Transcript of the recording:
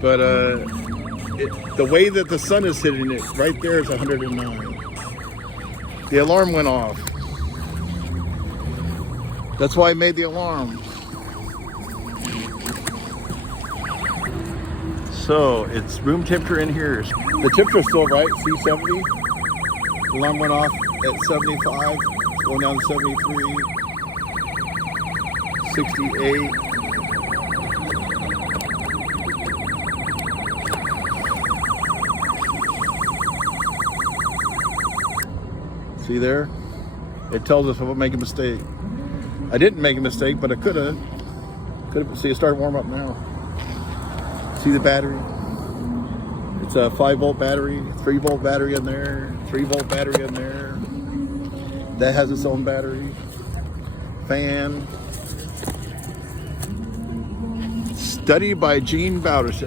But the way that the sun is hitting it, right there is 109. The alarm went off. That's why I made the alarm. So it's room temperature in here. The temperature's still right, C70. The alarm went off at 75. It's going down to 73, 68. See there? It tells us if I make a mistake. I didn't make a mistake, but I could have. See, it started warm up now. See the battery? It's a 5-volt battery, 3-volt battery in there, 3-volt battery in there. That has its own battery. Fan. Study by Bowdish.